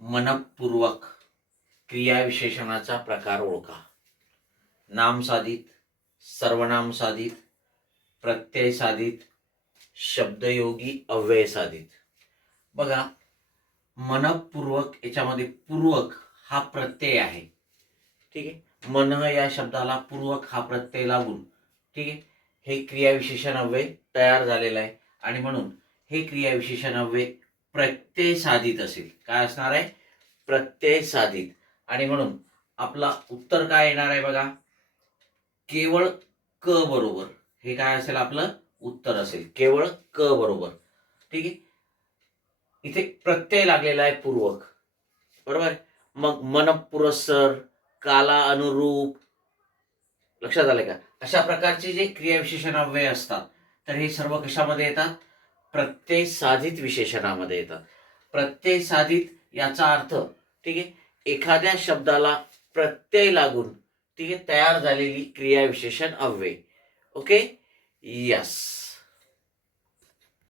मनपूर्वक क्रियाविशेषणाचा प्रकार ओळखा. नाम साधित सर्वनाम साधित प्रत्यय साधित शब्दयोगी अव्यय साधित. बघा मनपूर्वक याच्यामध्ये पूर्वक हा प्रत्यय आहे. ठीक आहे? मन या शब्दाला पूर्वक हा प्रत्यय लागून ठीक आहे? हे क्रियाविशेषण अव्यय तयार झालेलं आहे. आणि म्हणून हे क्रियाविशेषण अव्यय प्रत्यय साधित असेल. काय असणार आहे? प्रत्यय साधित. आणि म्हणून आपला उत्तर काय येणार आहे बघा? केवळ क बरोबर. हे काय असेल आपलं? उत्तर असेल. केवळ क बरोबर. ठीक आहे? इथे प्रत्यय लागलेला आहे पूर्वक. बरोबर? मग मन पुरस्सर काला अनुरूप लक्षात आलंय का? अशा प्रकारचे जे क्रियाविशेषण अव्यय असतात तर हे सर्व कशामध्ये येतात? प्रत्यय साधित विशेषणामध्ये येतात प्रत्यय साधित याचा अर्थ ठीक आहे एखाद्या शब्दाला प्रत्यय लागून ठीक आहे तयार झालेली क्रियाविशेषण अव्यय. ओके? यस